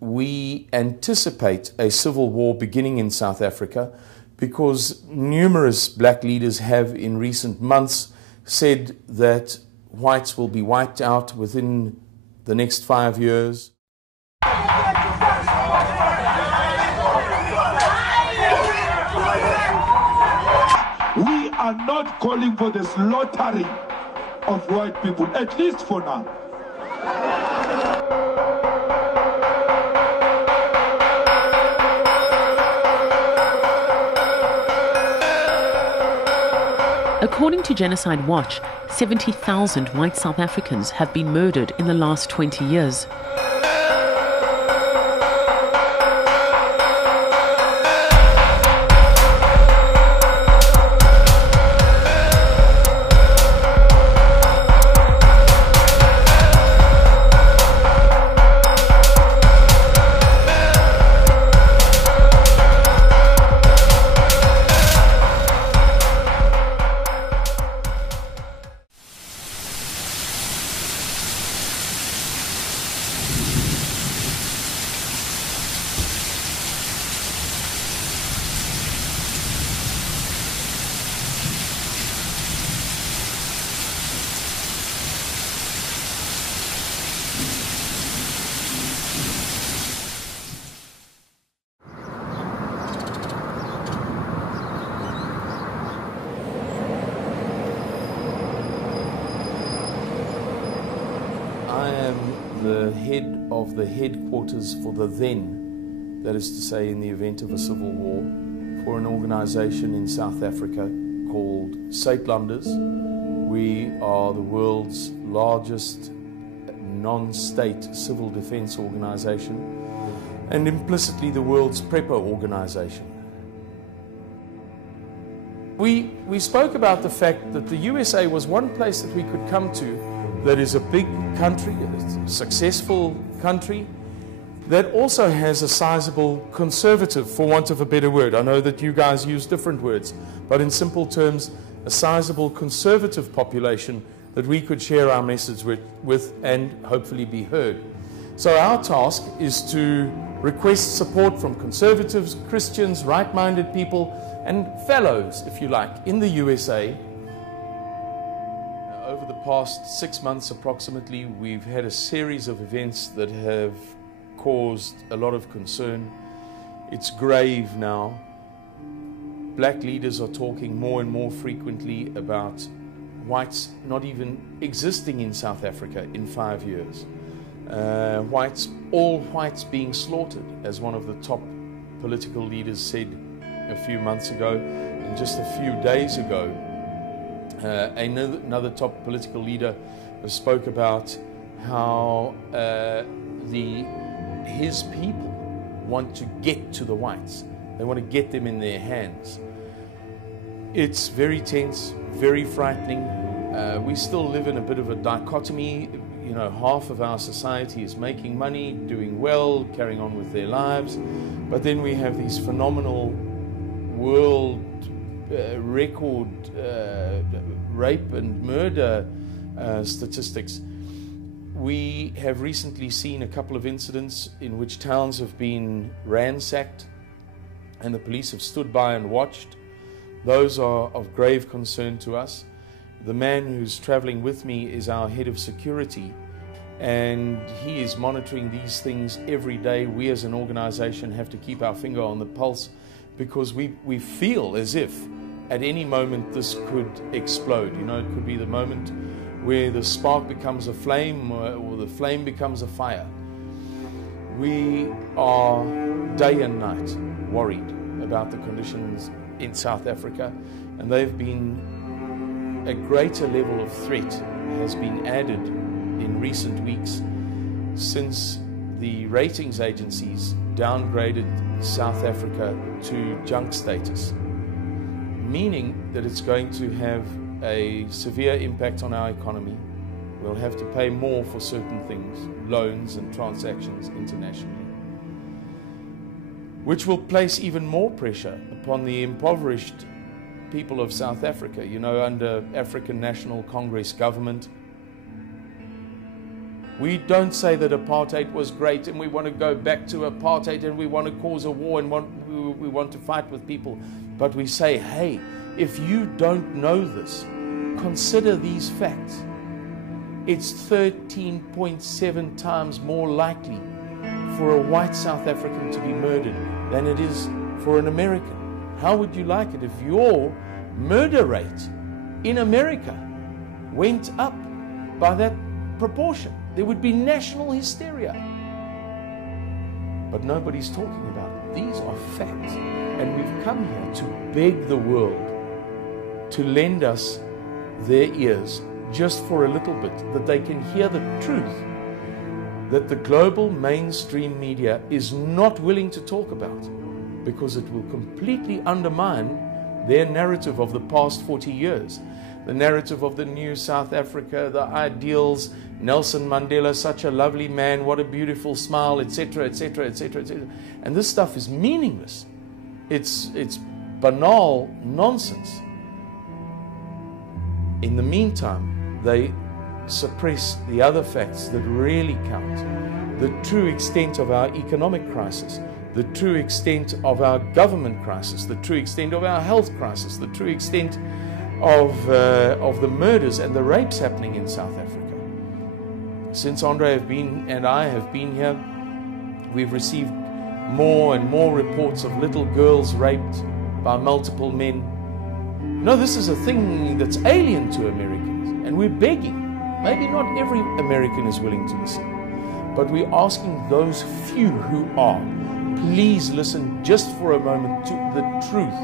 we anticipate a civil war beginning in South Africa because numerous black leaders have in recent months said that whites will be wiped out within the next 5 years. We are not calling for the slaughtering of white people, at least for now. According to Genocide Watch, 70,000 white South Africans have been murdered in the last 20 years. I am the head of the headquarters for the then, that is to say in the event of a civil war, for an organization in South Africa called Suidlanders. We are the world's largest non-state civil defense organization and implicitly the world's prepper organization. We spoke about the fact that the USA was one place that we could come to that is a big country, a successful country, that also has a sizable conservative, for want of a better word. I know that you guys use different words, but in simple terms, a sizable conservative population that we could share our message with and hopefully be heard. So our task is to request support from conservatives, Christians, right-minded people, and fellows, if you like, in the USA. Over the past 6 months approximately, we've had a series of events that have caused a lot of concern. It's grave now. Black leaders are talking more and more frequently about whites not even existing in South Africa in 5 years. All whites being slaughtered, as one of the top political leaders said a few months ago. And just a few days ago, another top political leader spoke about how his people want to get to the whites. They want to get them in their hands. It's very tense, very frightening. We still live in a bit of a dichotomy. You know, half of our society is making money, doing well, carrying on with their lives. But then we have these phenomenal world record rape and murder statistics. We have recently seen a couple of incidents in which towns have been ransacked and the police have stood by and watched. Those are of grave concern to us. The man who's traveling with me is our head of security, and he is monitoring these things every day. We as an organization have to keep our finger on the pulse because we feel as if at any moment this could explode. You know, it could be the moment where the spark becomes a flame or the flame becomes a fire. We are day and night worried about the conditions in South Africa, and they've been a greater level of threat has been added in recent weeks since the ratings agencies downgraded South Africa to junk status, meaning that it's going to have a severe impact on our economy. We'll have to pay more for certain things, loans and transactions internationally, which will place even more pressure upon the impoverished people of South Africa. You know, under African National Congress government, We don't say that apartheid was great and we want to go back to apartheid and we want to cause a war and we want to fight with people. But we say, hey, if you don't know this, consider these facts. It's 13.7 times more likely for a white South African to be murdered than it is for an American. How would you like it if your murder rate in America went up by that proportion? There would be national hysteria. But nobody's talking about it. These are facts. And we've come here to beg the world to lend us their ears just for a little bit, that they can hear the truth that the global mainstream media is not willing to talk about, because it will completely undermine their narrative of the past 40 years, the narrative of the new South Africa, the ideals, Nelson Mandela, such a lovely man, what a beautiful smile, etc., etc., etc., etc. And this stuff is meaningless. It's banal nonsense. In the meantime, they suppress the other facts that really count. The true extent of our economic crisis, the true extent of our government crisis, the true extent of our health crisis, the true extent of the murders and the rapes happening in South Africa. Since Andre and I have been here, we've received more and more reports of little girls raped by multiple men. No, this is a thing that's alien to Americans, and we're begging. Maybe not every American is willing to listen, but we're asking those few who are, please listen just for a moment to the truth